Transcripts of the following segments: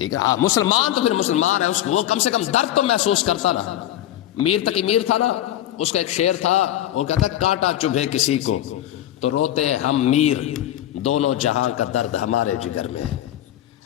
ٹھیک ہے. ہاں مسلمان تو پھر مسلمان ہے، اس کو وہ کم سے کم درد تو محسوس کرتا نا. میر تقی میر تھا نا، اس کا ایک شعر تھا، وہ کہتا کانٹا چبھے کسی کو تو روتے ہم میر، دونوں جہاں کا درد ہمارے جگر میں ہے.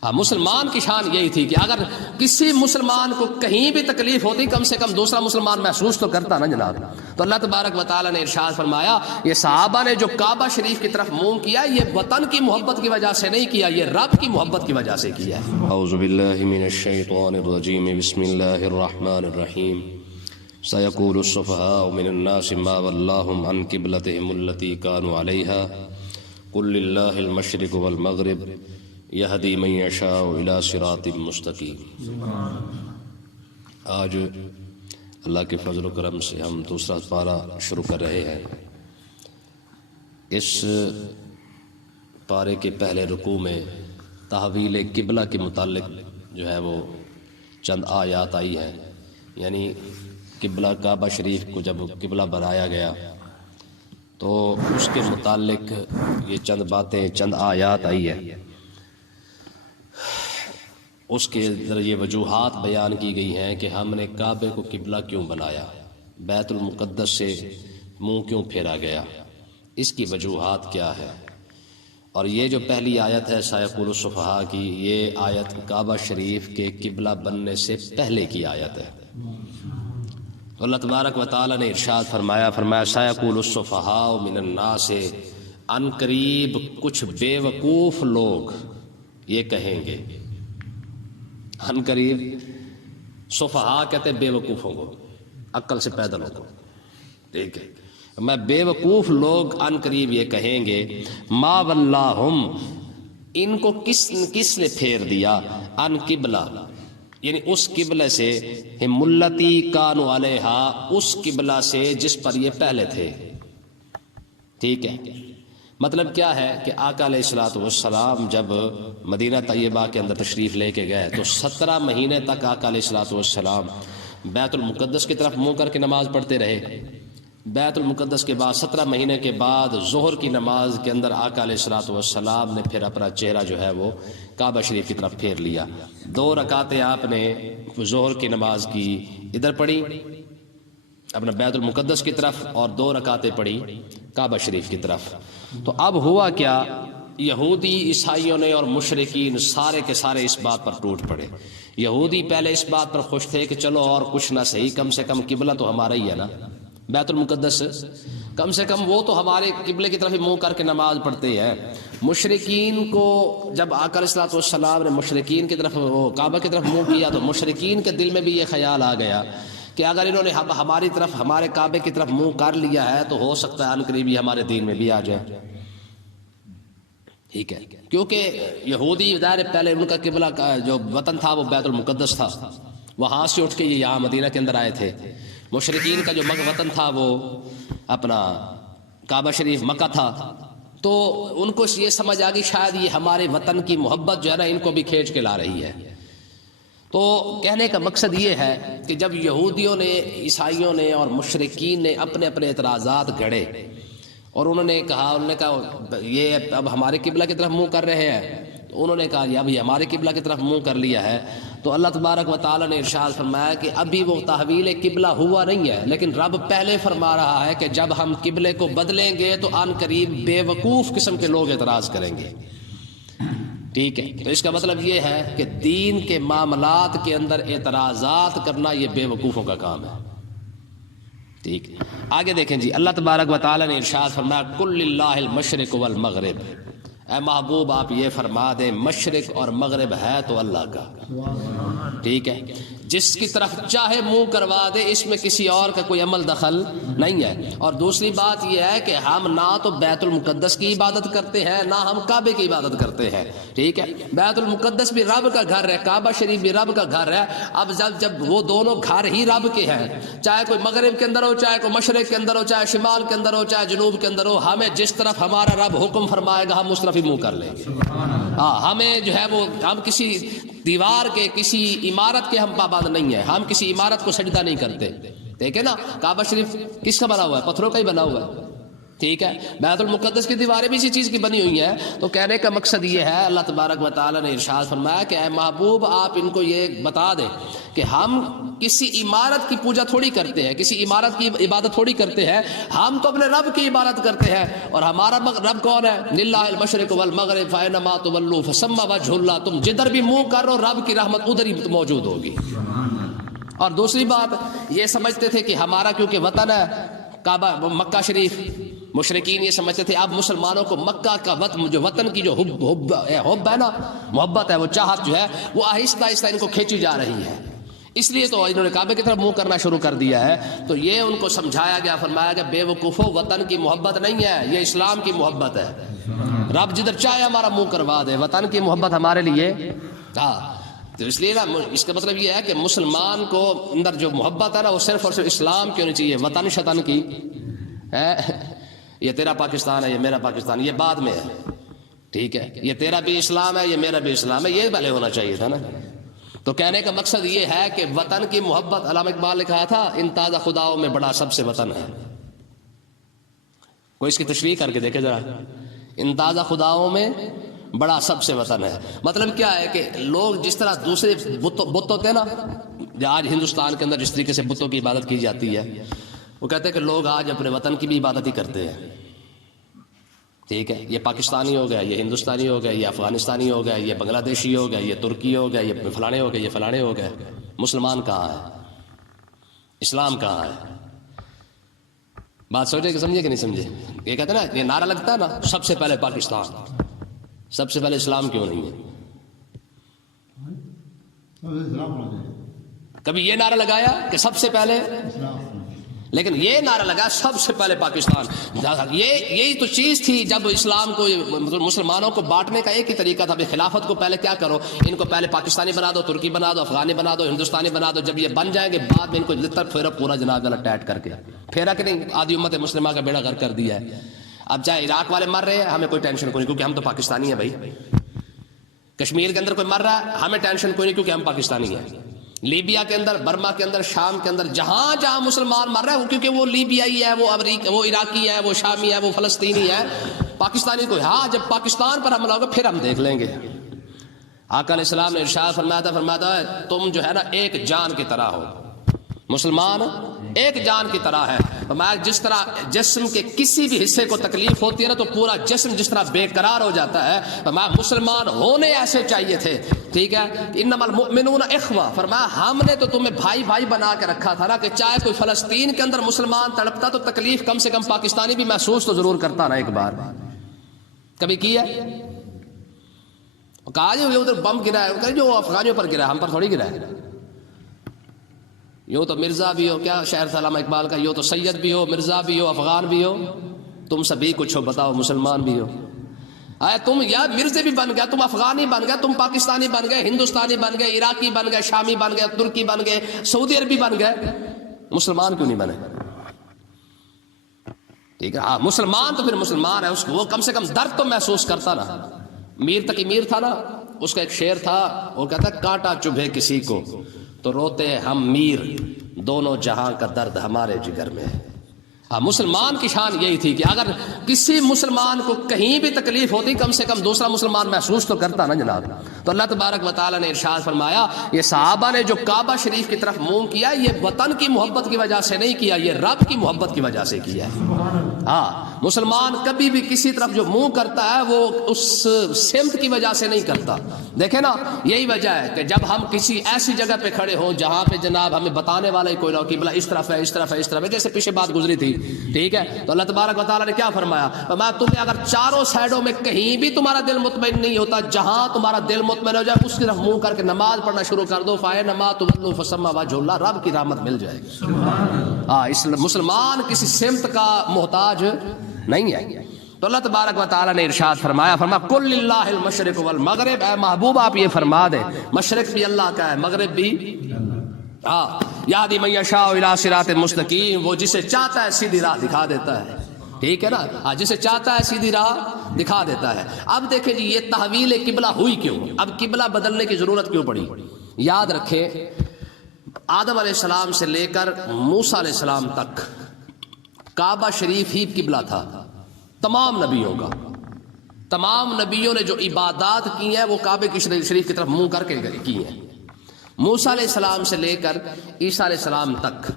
ہاں مسلمان کی شان یہی تھی کہ اگر کسی مسلمان کو کہیں بھی تکلیف ہوتی کم سے کم دوسرا مسلمان محسوس تو کرتا نا جناب. تو اللہ تبارک و تعالیٰ نے ارشاد فرمایا یہ صحابہ نے جو کعبہ شریف کی طرف منہ کیا یہ وطن کی محبت کی وجہ سے نہیں کیا، یہ رب کی محبت کی وجہ سے کیا ہے. اعوذ باللہ من الشیطان الرجیم بسم اللہ الرحمن الرحیم. سيقول السفهاء من الناس ما ولاهم عن قبلتهم التي كانوا عليها قل لله المشرق والمغرب يهدي من يشاء الى صراط مستقيم. آج اللہ کے فضل و کرم سے ہم دوسرا پارہ شروع کر رہے ہیں. اس پارے کے پہلے رکوع میں تحویل قبلہ کے متعلق جو ہے وہ چند آیات آئی ہیں. یعنی قبلہ کعبہ شریف کو جب قبلہ بنایا گیا تو اس کے متعلق یہ چند باتیں، چند آیات آئی ہے. اس کے ذریعے وجوہات بیان کی گئی ہیں کہ ہم نے کعبے کو قبلہ کیوں بنایا، بیت المقدس سے منہ کیوں پھیرا گیا، اس کی وجوہات کیا ہے. اور یہ جو پہلی آیت ہے سیقول السفہاء کی، یہ آیت کعبہ شریف کے قبلہ بننے سے پہلے کی آیت ہے. تو اللہ تبارک و تعالیٰ نے ارشاد فرمایا سیقول السفہاء من الناس، ان قریب کچھ بے وقوف لوگ یہ کہیں گے. ان قریب سفہاء کہتے ہیں بے وقوفوں کو، عقل سے پیدل ہو کو. ٹھیک ہے، میں بے وقوف لوگ ان قریب یہ کہیں گے ما ولاہم، ان کو کس نے پھیر دیا، ان قبلہ یعنی اس قبلہ سے، ہم التی کانوا علیہا، اس قبلہ سے جس پر یہ پہلے تھے. ٹھیک ہے، مطلب کیا ہے کہ آقا علیہ الصلوۃ والسلام جب مدینہ طیبہ کے اندر تشریف لے کے گئے تو 17 مہینے تک آقا علیہ الصلوۃ والسلام بیت المقدس کی طرف منہ کر کے نماز پڑھتے رہے. بیت المقدس کے بعد 17 مہینے کے بعد ظہر کی نماز کے اندر آقا علیہ الصلوۃ والسلام نے پھر اپنا چہرہ جو ہے وہ کعبہ شریف کی طرف پھیر لیا. 2 رکعتیں آپ نے ظہر کی نماز کی ادھر پڑھی اپنا بیت المقدس کی طرف، اور 2 رکعتیں پڑھی کعبہ شریف کی طرف. تو اب ہوا کیا، یہودی عیسائیوں نے اور مشرکین سارے کے سارے اس بات پر ٹوٹ پڑے. یہودی پہلے اس بات پر خوش تھے کہ چلو اور کچھ نہ صحیح، کم سے کم قبلہ تو ہمارا ہی ہے نا، بیت المقدس، کم سے کم وہ تو ہمارے قبلے کی طرف ہی منہ کر کے نماز پڑھتے ہیں. مشرکین کو جب آقا علیہ الصلوۃ والسلام نے مشرکین کی طرف کعبہ کی طرف منہ کیا تو مشرکین کے دل میں بھی یہ خیال آ گیا کہ اگر انہوں نے ہماری طرف، ہمارے کعبے کی طرف منہ کر لیا ہے تو ہو سکتا ہے ان قریبی ہمارے دین میں بھی آ جائے. ٹھیک ہے، کیونکہ یہودی ظاہر پہلے ان کا قبلہ جو وطن تھا وہ بیت المقدس تھا، وہاں سے اٹھ کے یہ یہاں مدینہ کے اندر آئے تھے. مشرکین کا جو وطن تھا وہ اپنا کعبہ شریف مکہ تھا. تو ان کو یہ سمجھ آ گئی شاید یہ ہمارے وطن کی محبت جو ہے نا ان کو بھی کھینچ کے لا رہی ہے. تو کہنے کا مقصد یہ ہے کہ جب یہودیوں نے، عیسائیوں نے اور مشرکین نے اپنے اپنے اعتراضات گھڑے اور انہوں نے کہا یہ اب ہمارے قبلہ کی طرف منہ کر رہے ہیں، تو انہوں نے کہا یہ ابھی ہمارے قبلہ کی طرف منہ کر لیا ہے. تو اللہ تبارک و تعالیٰ نے ارشاد فرمایا کہ ابھی وہ تحویل قبلہ ہوا نہیں ہے، لیکن رب پہلے فرما رہا ہے کہ جب ہم قبلے کو بدلیں گے تو ان قریب بے وقوف قسم کے لوگ اعتراض کریں گے. ٹھیک ہے، تو اس کا مطلب یہ ہے کہ دین کے معاملات کے اندر اعتراضات کرنا یہ بے وقوفوں کا کام ہے. ٹھیک، آگے دیکھیں جی، اللہ تبارک و تعالیٰ نے ارشاد فرمایا قل للہ المشرق والمغرب، اے محبوب آپ یہ فرما دیں مشرق اور مغرب ہے تو اللہ کا. ٹھیک ہے، جس کی طرف چاہے منہ کروا دے، اس میں کسی اور کا کوئی عمل دخل نہیں ہے. اور دوسری بات یہ ہے کہ ہم نہ تو بیت المقدس کی عبادت کرتے ہیں نہ ہم کعبے کی عبادت کرتے ہیں. ٹھیک ہے، بیت المقدس بھی رب کا گھر ہے، کعبہ شریف بھی رب کا گھر ہے. اب جب وہ دونوں گھر ہی رب کے ہیں، چاہے کوئی مغرب کے اندر ہو، چاہے کوئی مشرق کے اندر ہو، چاہے شمال کے اندر ہو، چاہے جنوب کے اندر ہو، ہمیں جس طرف ہمارا رب حکم فرمائے گا ہم اس طرف ہی منہ کر لیں گے. ہاں، ہمیں جو ہے وہ، ہم کسی دیوار کے، کسی عمارت کے ہم پابند نہیں ہیں، ہم کسی عمارت کو سجدہ نہیں کرتے. دیکھیں نا، کعبہ شریف کس کا بنا ہوا ہے؟ پتھروں کا ہی بنا ہوا ہے. ٹھیک ہے، بیت المقدس کی دیواریں بھی اسی چیز کی بنی ہوئی ہیں. تو کہنے کا مقصد یہ ہے، اللہ تبارک و تعالیٰ نے ارشاد فرمایا کہ اے محبوب آپ ان کو یہ بتا دیں کہ ہم کسی عمارت کی پوجا تھوڑی کرتے ہیں، کسی عمارت کی عبادت تھوڑی کرتے ہیں، ہم تو اپنے رب کی عبادت کرتے ہیں. اور ہمارا رب کون ہے؟ للہ المشرق والمغرب فینما تولوا فثم وجہ اللہ. تم جدھر بھی منہ کر رہو رب کی رحمت ادھر ہی موجود ہوگی. اور دوسری بات یہ سمجھتے تھے کہ ہمارا کیونکہ وطن ہے کعبہ مکہ شریف، مشرکین یہ سمجھتے تھے اب مسلمانوں کو مکہ کا جو وطن کی جو حب ہے نا، محبت ہے، وہ چاہت جو ہے وہ آہستہ آہستہ ان کو کھینچی جا رہی ہے. اس لیے تو انہوں نے کعبے کی طرف منہ کرنا شروع کر دیا ہے. تو یہ ان کو سمجھایا گیا، فرمایا کہ بے وقوفو، وطن کی محبت نہیں ہے، یہ اسلام کی محبت ہے. رب جدھر چاہے ہمارا منہ کروا دے، وطن کی محبت ہمارے لیے. ہاں تو اس لیے نا اس کا مطلب یہ ہے کہ مسلمان کو اندر جو محبت ہے نا وہ صرف اور صرف اسلام کی ہونی چاہیے، وطن شطن کی یہ تیرا پاکستان ہے، یہ میرا پاکستان، یہ بعد میں ہے. ٹھیک ہے، یہ تیرا بھی اسلام ہے، یہ میرا بھی اسلام ہے، یہ پہلے ہونا چاہیے تھا نا. تو کہنے کا مقصد یہ ہے کہ وطن کی محبت، علامہ اقبال نے کہا تھا ان تازہ خداؤں میں بڑا سب سے وطن ہے. کوئی اس کی تشریح کر کے دیکھے ذرا، ان تازہ خداؤں میں بڑا سب سے وطن ہے. مطلب کیا ہے کہ لوگ جس طرح دوسرے بت ہوتے ہیں نا، آج ہندوستان کے اندر جس طریقے سے بتوں کی عبادت کی جاتی ہے، وہ کہتے ہیں کہ لوگ آج اپنے وطن کی بھی عبادت ہی کرتے ہیں. ٹھیک ہے، یہ پاکستانی ہو گیا، یہ ہندوستانی ہو گیا، یہ افغانستانی ہو گیا، یہ بنگلہ دیشی ہو گیا، یہ ترکی ہو گیا، یہ فلانے ہو گئے، یہ فلانے ہو گئے. مسلمان کہاں ہے؟ اسلام کہاں ہے؟ بات سوچے کہ سمجھے کہ نہیں سمجھے؟ یہ کہتے ہیں نا، یہ نعرہ لگتا ہے نا سب سے پہلے پاکستان، سب سے پہلے اسلام کیوں نہیں ہے؟ کبھی یہ نعرہ لگایا کہ سب سے پہلے، لیکن یہ نعرہ لگا سب سے پہلے پاکستان. یہی تو چیز تھی جب اسلام کو مسلمانوں کو بانٹنے کا ایک ہی طریقہ تھا. خلافت کو پہلے کیا کرو، ان کو پہلے پاکستانی بنا دو، ترکی بنا دو، افغانی بنا دو، ہندوستانی بنا دو. جب یہ بن جائیں گے بعد میں ان کو لطر پھیرا پورا جناب والا ٹیٹ کر کے پھیرا کہ نہیں، آدھی امت مسلمہ کا بیڑا غرق کر دیا ہے. اب چاہے عراق والے مر رہے ہیں ہمیں کوئی ٹینشن کوئی نہیں کیونکہ ہم تو پاکستانی ہیں بھائی. کشمیر کے اندر کوئی مر رہا ہے ہمیں ٹینشن کوئی نہیں کیونکہ ہم پاکستانی ہیں. لیبیا کے اندر، برما کے اندر، شام کے اندر، جہاں جہاں مسلمان مر رہے ہیں کیونکہ وہ لیبیائی ہے، وہ عراقی ہے، وہ شامی ہے، وہ فلسطینی ہے، پاکستانی کوئی. ہاں جب پاکستان پر حملہ ہوگا پھر ہم دیکھ لیں گے. آقا علیہ السلام نے ارشاد فرمایا ہے تم جو ہے نا ایک جان کی طرح ہو، مسلمان ایک جان کی طرح ہے. جس طرح جسم کے کسی بھی حصے کو تکلیف ہوتی ہے نا تو پورا جسم جس طرح بے قرار ہو جاتا ہے، مسلمان ہونے ایسے چاہیے تھے. ٹھیک ہے، انما المؤمنون اخوہ، فرمایا ہم نے تو تمہیں بھائی بھائی بنا کے رکھا تھا نا، کہ چاہے کوئی فلسطین کے اندر مسلمان تڑپتا تو تکلیف کم سے کم پاکستانی بھی محسوس تو ضرور کرتا نا. ایک بار کبھی کی ہے؟ کہا جو ادھر بم گرا ہے جو افغانیوں پر گرا، ہم پر تھوڑی گرا ہے. یوں تو مرزا بھی ہو، کیا شعر تھا علامہ اقبال کا، یوں تو سید بھی ہو، مرزا بھی ہو، افغان بھی ہو، تم سبھی کچھ ہو، بتاؤ مسلمان بھی ہو. تم یا مرزے بھی بن گیا، تم افغانی بن گئے، تم پاکستانی بن گئے، ہندوستانی بن گئے، عراقی بن گئے، شامی بن گئے، ترکی بن گئے، سعودی عربی بن گئے، مسلمان کیوں نہیں بنے؟ ٹھیک ہے، ہاں مسلمان تو پھر مسلمان ہے، اس کو وہ کم سے کم درد تو محسوس کرتا نا. میر تقی میر تھا نا، اس کا ایک شعر تھا، وہ کہتا ہے کانٹا چبھے کسی کو تو روتے ہم میر، دونوں جہاں کا درد ہمارے جگر میں ہے. مسلمان کی شان یہی تھی کہ اگر کسی مسلمان کو کہیں بھی تکلیف ہوتی کم سے کم دوسرا مسلمان محسوس تو کرتا نا جناب. تو اللہ تبارک و تعالیٰ نے ارشاد فرمایا یہ صحابہ نے جو کعبہ شریف کی طرف منہ کیا یہ وطن کی محبت کی وجہ سے نہیں کیا، یہ رب کی محبت کی وجہ سے کیا ہے. ہاں مسلمان کبھی بھی کسی طرف جو منہ کرتا ہے وہ اس سمت کی وجہ سے نہیں کرتا. دیکھیں نا یہی وجہ ہے کہ جب ہم کسی ایسی جگہ پہ کھڑے ہوں جہاں پہ جناب ہمیں بتانے والا ہی کوئی نہ ہو کہ بلا اس طرف ہے، اس طرف ہے، اس طرف ہے، جیسے پیچھے بات گزری تھی. ٹھیک ہے، تو اللہ تبارک و تعالیٰ نے کیا فرمایا، تمہیں اگر چاروں سائڈوں میں کہیں بھی تمہارا دل مطمئن نہیں ہوتا، جہاں تمہارا دل مطمئن ہو جائے اس کی طرف منہ کر کے نماز پڑھنا شروع کر دو، فَإِنَّمَا تُوَلُّوا فَثَمَّ وَجْهُ اللَّهِ، رب کی رحمت مل جائے گی. اس مسلمان کسی سمت کا محتاج نہیں ہے. تو اللہ تبارک و تعالیٰ نے ارشاد فرمایا قُلْ لِلَّهِ الْمَشْرِقُ وَالْمَغْرِبُ، اے محبوب آپ یہ فرما دیں مشرق بھی اللہ کا ہے، مغرب بھی. یہدی من یشاء الی صراط مستقیم، وہ جسے چاہتا ہے سیدھی راہ دکھا دیتا ہے. ٹھیک ہے نا، جسے چاہتا ہے سیدھی راہ دکھا دیتا ہے. اب دیکھیں جی یہ تحویل قبلہ ہوئی کیوں، اب قبلہ بدلنے کی ضرورت کیوں پڑی؟ یاد رکھیں آدم علیہ السلام سے لے کر موسیٰ علیہ السلام تک کعبہ شریف ہی قبلہ تھا. تمام نبیوں کا، تمام نبیوں نے جو عبادات کی ہیں وہ کعبے کی شریف کی طرف منہ کر کے کی ہیں۔ موسیٰ علیہ السلام سے لے کر عیسیٰ علیہ السلام تک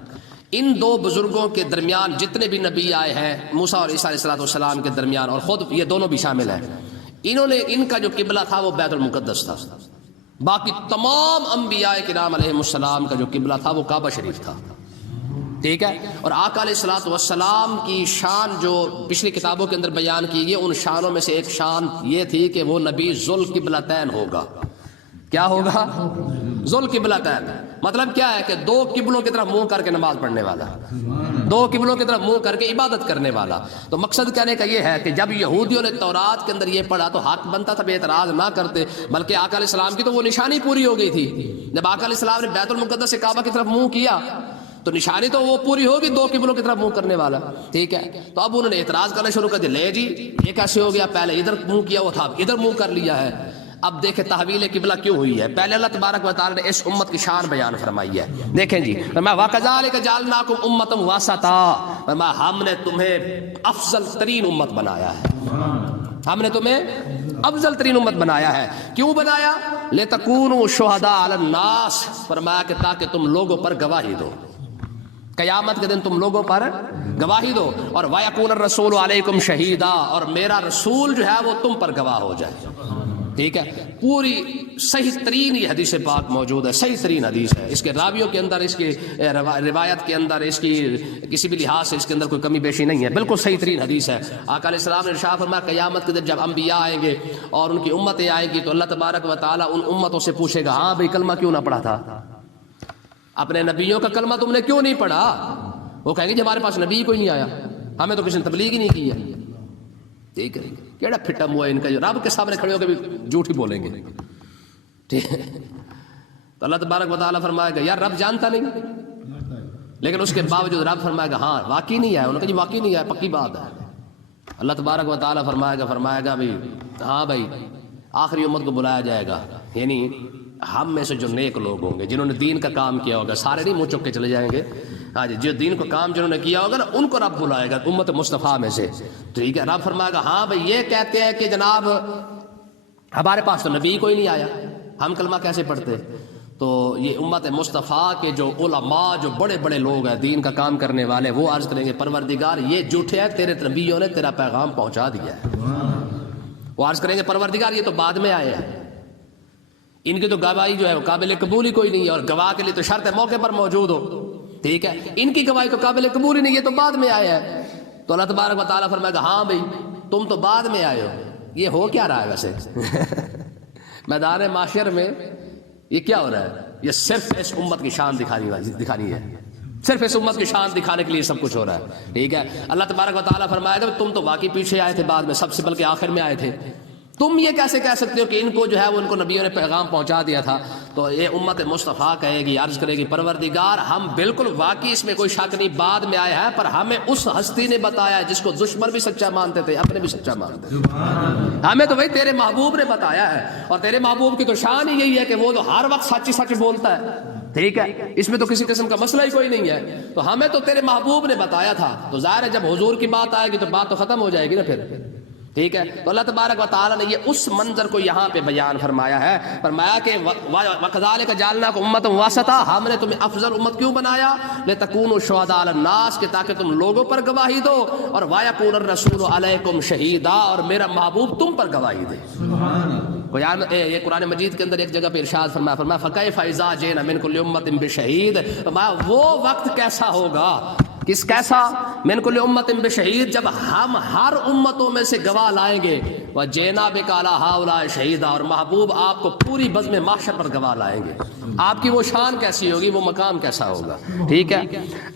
ان دو بزرگوں کے درمیان جتنے بھی نبی آئے ہیں، موسیٰ اور عیسیٰ علیہ السلام کے درمیان، اور خود یہ دونوں بھی شامل ہیں، ان کا جو قبلہ تھا وہ بیت المقدس تھا۔ باقی تمام انبیاء کرام علیہ السلام کا جو قبلہ تھا وہ کعبہ شریف تھا، ٹھیک ہے۔ اور آقا علیہ السلام کی شان جو پچھلی کتابوں کے اندر بیان کی گئی، ان شانوں میں سے ایک شان یہ تھی کہ وہ نبی ذوالقبلتین ہوگا۔ کیا ہوگا؟ ذوالقبلتین۔ مطلب کیا ہے کہ دو قبلوں کی طرف منہ کر کے نماز پڑھنے والا، دو قبلوں کی طرف منہ کر کے عبادت کرنے والا۔ تو مقصد کہنے کا یہ ہے کہ جب یہودیوں نے تورات کے اندر یہ پڑھا تو حق بنتا تھا اعتراض نہ کرتے، بلکہ آقا علیہ السلام کی تو وہ نشانی پوری ہو گئی تھی۔ جب آقا علیہ السلام نے بیت المقدس سے کعبہ کی طرف منہ کیا تو نشانی تو وہ پوری ہوگی، دو قبلوں کی طرف منہ کرنے والا، ٹھیک ہے۔ تو اب انہوں نے اعتراض کرنا شروع کر دیا، لے جی یہ کیسے ہو گیا، پہلے ادھر منہ کیا ہوا تھا اب ادھر منہ کر لیا ہے۔ اب دیکھیں تحویل قبلہ کیوں ہوئی ہے۔ پہلے اللہ تبارک و تعالی نے اس امت کی شان بیان فرمائی ہے، دیکھیں جی، وَكَذَلِكَ جَعَلْنَاكُمْ أُمَّةً وَسَطًا، ہم نے تمہیں افضل ترین امت بنایا ہے، ہم نے تمہیں افضل ترین امت بنایا ہے۔ کیوں بنایا؟ لِتَكُونُوا شُهَدَاءَ عَلَى النَّاسِ، فرمایا کہ تاکہ تم لوگوں پر گواہی دو، قیامت کے دن تم لوگوں پر گواہی دو، اور وَيَكُونَ الرَّسُولُ عَلَيْكُمْ شَهِيدًا، اور میرا رسول جو ہے وہ تم پر گواہ ہو جائے، ٹھیک ہے۔ پوری صحیح ترین یہ حدیث پاک موجود ہے، صحیح ترین حدیث ہے، اس کے راویوں کے اندر، اس کی روایت کے اندر، اس کی کسی بھی لحاظ سے اس کے اندر کوئی کمی بیشی نہیں ہے، بالکل صحیح ترین حدیث ہے۔ آقا علیہ السلام نے ارشاد فرمایا قیامت کے دن جب انبیاء آئیں گے اور ان کی امتیں آئیں گی تو اللہ تبارک و تعالیٰ ان امتوں سے پوچھے گا، ہاں بھائی کلمہ کیوں نہ پڑھا تھا، اپنے نبیوں کا کلمہ تم نے کیوں نہیں پڑھا؟ وہ کہیں گے جی ہمارے پاس نبی کوئی نہیں آیا، ہمیں تو کسی نے تبلیغ ہی نہیں کی ہے، ٹھیک ہے۔ کیڑا پھٹا ہوا ہے ان کا، جو رب کے سامنے کھڑے ہو کے بھی جھوٹ ہی بولیں گے، ٹھیک ہے۔ تو اللہ تبارک و تعالیٰ فرمائے گا یار رب جانتا نہیں، لیکن اس کے باوجود رب فرمائے گا ہاں واقعی نہیں آیا، انہوں نے کہا جی واقعی نہیں آیا، پکی بات ہے۔ اللہ تبارک و تعالیٰ فرمائے گا بھائی ہاں بھائی آخری امت کو بلایا جائے گا، یعنی ہم میں سے جو نیک لوگ ہوں گے جنہوں نے دین کا کام کیا ہوگا، سارے نہیں منہ چک کے چلے جائیں گے، ہاں جی، جو دین کو کام جنہوں نے کیا ہوگا نا ان کو رب بلائے گا امت مصطفیٰ میں سے، ٹھیک ہے۔ رب فرمائے گا ہاں بھائی یہ کہتے ہیں کہ جناب ہمارے پاس تو نبی کوئی نہیں آیا، ہم کلمہ کیسے پڑھتے؟ تو یہ امت مصطفیٰ کے جو علماء، جو بڑے بڑے لوگ ہیں دین کا کام کرنے والے، وہ عرض کریں گے پروردگار یہ جھوٹے ہیں، تیرے نبیوں نے تیرا پیغام پہنچا دیا ہے۔ وہ عرض کریں گے پروردگار یہ تو بعد میں آئے ہیں، ان کی تو گواہی جو ہے وہ قابل قبول ہی کوئی نہیں ہے، اور گواہ کے لیے تو شرط موقع پر موجود ہو، ٹھیک ہے، ان کی گواہی تو قابل قبول ہی نہیں، یہ تو بعد میں آئے ہیں۔ تو اللہ تبارک و تعالیٰ فرمائے گا ہاں بھائی تم تو بعد میں آئے ہو، یہ ہو کیا رہا ہے ویسے میدان معاشر میں یہ کیا ہو رہا ہے؟ یہ صرف اس امت کی شان دکھانی ہے، صرف اس امت کی شان دکھانے کے لیے سب کچھ ہو رہا ہے، ٹھیک ہے۔ اللہ تبارک و تعالیٰ فرمائے گا تم تو واقعی پیچھے آئے تھے، بعد میں سب سے بلکہ آخر میں آئے تھے، تم یہ کیسے کہہ سکتے ہو کہ ان کو جو ہے وہ ان کو نبیوں نے پیغام پہنچا دیا تھا؟ تو یہ امت مصطفیٰ کہے گی، عرض کرے گی پروردگار ہم بالکل واقعی اس میں کوئی شک نہیں بعد میں آئے ہیں، پر ہمیں اس ہستی نے بتایا جس کو دشمن بھی سچا مانتے تھے، اپنے بھی سچا مانتے تھے، ہمیں تو بھائی تیرے محبوب نے بتایا ہے، اور تیرے محبوب کی تو شان ہی یہی ہے کہ وہ تو ہر وقت سچ ہی سچ بولتا ہے، ٹھیک ہے، اس میں تو کسی قسم کا مسئلہ ہی کوئی نہیں ہے، تو ہمیں تو تیرے محبوب نے بتایا تھا۔ تو ظاہر ہے جب حضور کی بات آئے گی تو بات تو ختم ہو جائے گی نا پھر، ٹھیک ہے۔ تو اللہ تبارک و تعالیٰ نے یہ اس منظر کو یہاں پہ بیان فرمایا ہے، فرمایا کہ وَكَذَلِكَ جَعَلْنَاكُمْ أُمَّةً وَسَطًا، ہم نے تمہیں افضل امت کیوں بنایا؟ لِتَكُونُوا شُهَدَاءَ عَلَى النَّاسِ، کہ تاکہ تم لوگوں پر گواہی دو، اور وَيَكُونَ الرَّسُولُ عَلَيْكُمْ شَهِيدًا، اور میرا محبوب تم پر گواہی دے۔ یہ قرآن مجید کے اندر ایک جگہ پہ ارشاد فرمایا فَكَيْفَ إِذَا جِئْنَا مِنْ كُلِّ أُمَّةٍ بِشَهِيدٍ، وہ وقت کیسا ہوگا، کیسا من کل امت بشہید، جب ہم ہر امتوں میں سے گواہ لائیں گے، وجینا بک علی ہؤلاء شہیدا، اور محبوب آپ کو پوری بزم محشر پر گواہ لائیں گے، آپ کی وہ شان کیسی ہوگی، وہ مقام کیسا ہوگا، ٹھیک ہے۔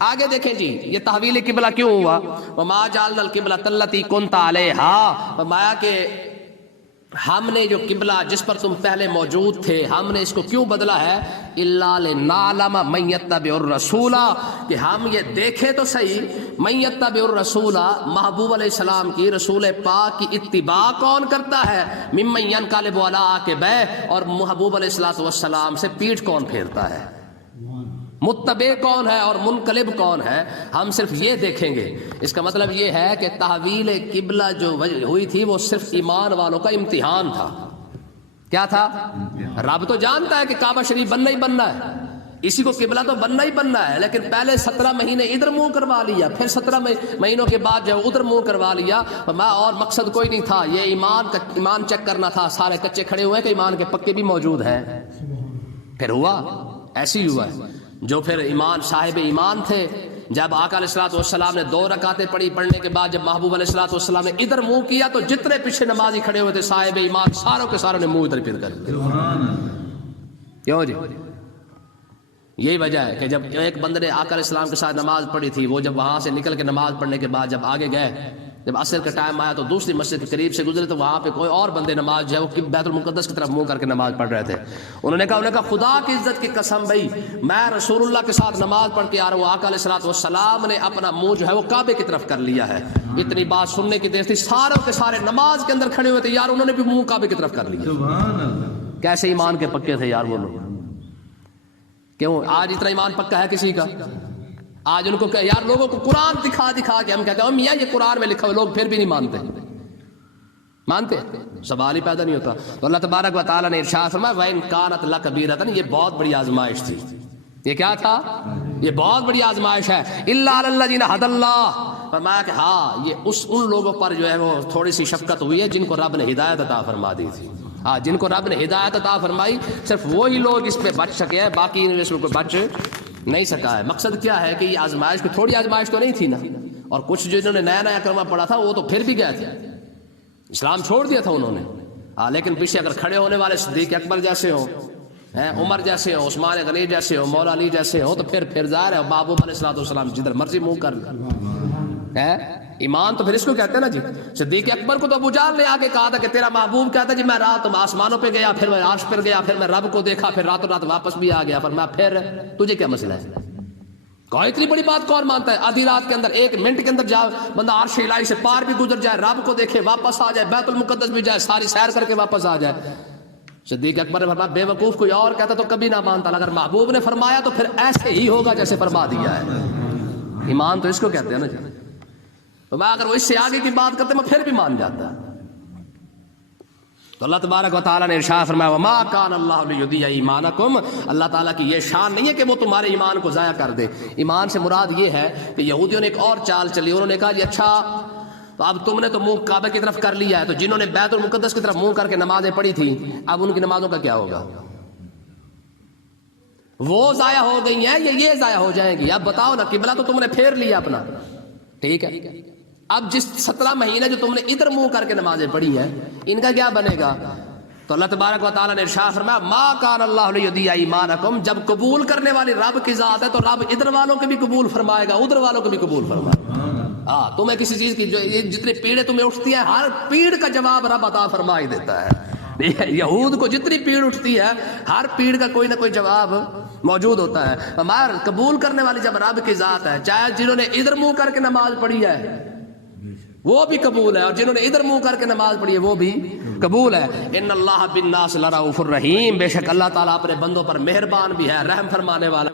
آگے دیکھیں جی یہ تحویل قبلہ کیوں ہوا، وما جعلنا القبلۃ التی کنت علیہا، فرمایا کہ ہم نے جو قبلہ جس پر تم پہلے موجود تھے ہم نے اس کو کیوں بدلا ہے، الا لنعلم من یتبع الرسول، کہ ہم یہ دیکھے تو صحیح من یتبع الرسول، محبوب علیہ السلام کی، رسول پاک کی اتباع کون کرتا ہے، ممن ینقلب علی عقبیہ، اور محبوب علیہ السلام سے پیٹھ کون پھیرتا ہے، متبع کون ہے اور منقلب کون ہے، ہم صرف یہ دیکھیں گے۔ اس کا مطلب یہ ہے کہ تحویل قبلہ جو ہوئی تھی وہ صرف ایمان والوں کا امتحان تھا۔ کیا تھا؟ رب تو جانتا ہے کہ کعبہ شریف بننا ہی بننا ہے، اسی کو قبلہ تو بننا ہی بننا ہے، لیکن پہلے 17 مہینے ادھر منہ کروا لیا، پھر 17 مہینوں کے بعد جو ادھر منہ کروا لیا، اور مقصد کوئی نہیں تھا، یہ ایمان چیک کرنا تھا۔ سارے کچے کھڑے ہوئے کہ ایمان کے پکے بھی موجود ہیں۔ پھر ہوا ایسے ہی ہوا ہے، جو پھر ایمان صاحب ایمان تھے، جب آقا علیہ الصلوۃ والسلام نے 2 رکعتیں پڑھنے کے بعد جب محبوب علیہ الصلوۃ والسلام نے ادھر منہ کیا تو جتنے پیچھے نمازی کھڑے ہوئے تھے صاحب ایمان ساروں کے ساروں نے منہ ادھر پھر کر دیا۔ کیوں جی؟ یہی وجہ ہے کہ جب ایک بندے نے آقا علیہ السلام کے ساتھ نماز پڑھی تھی، وہ جب وہاں سے نکل کے نماز پڑھنے کے بعد جب آگے گئے، جب عصر کا ٹائم آیا تو دوسری مسجد کے قریب سے گزرے تو وہاں پہ کوئی اور بندے نماز جو ہے وہ بیت المقدس کی طرف منہ کر کے نماز پڑھ رہے تھے۔ انہوں نے کہا خدا کی عزت کی قسم بھائی میں رسول اللہ کے ساتھ نماز پڑھ کے آ رہا ہوں، آقا علیہ الصلوۃ والسلام نے اپنا منہ جو ہے وہ کعبے کی طرف کر لیا ہے۔ اتنی بات سننے کی دیر تھی، ساروں کے سارے نماز کے اندر کھڑے ہوئے تھے، یار انہوں نے بھی منہ کعبے کی طرف کر لیا۔ کیسے ایمان کے پکے تھے یار وہ لوگ! کیوں آج اتنا ایمان پکا ہے کسی کا؟ آج ان کو کہ یار لوگوں کو قرآن دکھا کے ہم کہتے ہیں میاں یہ قرآن میں لکھا ہوا، لوگ پھر بھی نہیں مانتے، سوال ہی پیدا نہیں ہوتا۔ تو اللہ تبارک و تعالیٰ نے ارشاد فرمایا وَإِن كَانَتْ لَكَبِيرَةً، یہ بہت بڑی آزمائش تھی۔ یہ کیا تھا؟ یہ بہت بڑی آزمائش ہے۔ إِلَّا عَلَى الَّذِينَ هَدَى اللَّهُ، فرمایا کہ ہاں یہ ان لوگوں پر جو ہے وہ تھوڑی سی شفقت ہوئی ہے جن کو رب نے ہدایت عطا فرما دی تھی۔ ہاں جن کو رب نے ہدایت عطا فرمائی صرف وہی لوگ اس پہ بچ سکے ہیں، باقی اس میں کوئی بچ نہیں سکا ہے۔ مقصد کیا ہے کہ یہ آزمائش کوئی تھوڑی آزمائش تو نہیں تھی نا، اور کچھ جنہوں نے نیا کلمہ پڑھا تھا وہ تو پھر بھی گئے تھے، اسلام چھوڑ دیا تھا انہوں نے، لیکن پیچھے اگر کھڑے ہونے والے صدیق اکبر جیسے ہوں، عمر جیسے ہوں، عثمان غنی جیسے ہوں، مولا علی جیسے ہوں، تو پھر ظاہر ہے محبوب علیہ الصلوۃ والسلام جدھر مرضی منہ کر لے۔ ایمان تو پھر اس کو کہتے ہیں نا جی۔ صدیق اکبر کو تو ابو جہل نے آ کے کہا تھا کہ تیرا محبوب کہتا جی میں رات آسمانوں پہ گیا، پھر میں عرش پر گیا، پھر میں رب کو دیکھا، پھر راتوں رات واپس بھی آ گیا۔ فرمایا پھر تجھے کیا مسئلہ ہے؟ کوئی اتنی بڑی بات کون مانتا ہے؟ آدھی رات کے اندر 1 منٹ کے اندر جا بندہ عرش الہی سے پار بھی گزر جائے، رب کو دیکھے، واپس آ جائے، بیت المقدس بھی جائے، ساری سیر کر کے واپس آ جائے۔ صدیق اکبر نے فرمایا بے وقوف کوئی اور کہتا تو کبھی نہ مانتا، اگر محبوب نے فرمایا تو پھر ایسے ہی ہوگا جیسے فرما دیا ہے۔ ایمان تو اس کو کہتے ہیں نا جی۔ تو میں اگر وہ اس سے آگے کی بات کرتے میں پھر بھی مان جاتا ہے۔ تو اللہ تبارک و تعالیٰ نے ارشاد فرمایا وَمَا كَانَ اللَّهُ لِيُضِيعَ إِيمَانَكُمْ، اللہ تعالیٰ کی یہ شان نہیں ہے کہ وہ تمہارے ایمان کو ضائع کر دے۔ ایمان سے مراد یہ ہے کہ یہودیوں نے ایک اور چال چلی، انہوں نے کہا جی اچھا تو اب تم نے تو منہ کعبے کی طرف کر لیا ہے، تو جنہوں نے بیت المقدس کی طرف منہ کر کے نمازیں پڑھی تھی اب ان کی نمازوں کا کیا ہوگا؟ وہ ضائع ہو گئی ہیں یا یہ ضائع ہو جائیں گی؟ اب بتاؤ نا، قبلہ تو تم نے پھیر لیا اپنا، ٹھیک ہے، اب جس 17 مہینے جو تم نے ادھر منہ کر کے نمازیں پڑھی ہیں ان کا کیا بنے گا؟ تو اللہ تبارک و تعالیٰ نے ارشاد فرمایا ما کان اللہ لیضیع ایمانکم، جب قبول کرنے والی رب کی ذات ہے تو رب ادھر والوں کے بھی قبول فرمائے گا، ادھر والوں کے بھی قبول فرمائے گا۔ تمہیں کسی چیز کی جو جتنی پیڑیں تمہیں اٹھتی ہیں ہر پیڑ کا جواب رب عطا فرما ہی دیتا ہے۔ یہود کو جتنی پیڑ اٹھتی ہے ہر پیڑ کا کوئی نہ کوئی جواب موجود ہوتا ہے۔ ہمارا قبول کرنے والی جب رب کی ذات ہے، چاہے جنہوں نے ادھر منہ کر کے نماز پڑھی ہے وہ بھی قبول ہے، اور جنہوں نے ادھر منہ کر کے نماز پڑھی ہے وہ بھی قبول ہے۔ ان اللہ بالناس لرؤوف الرحیم، بے شک اللہ تعالیٰ اپنے بندوں پر مہربان بھی ہے، رحم فرمانے والا۔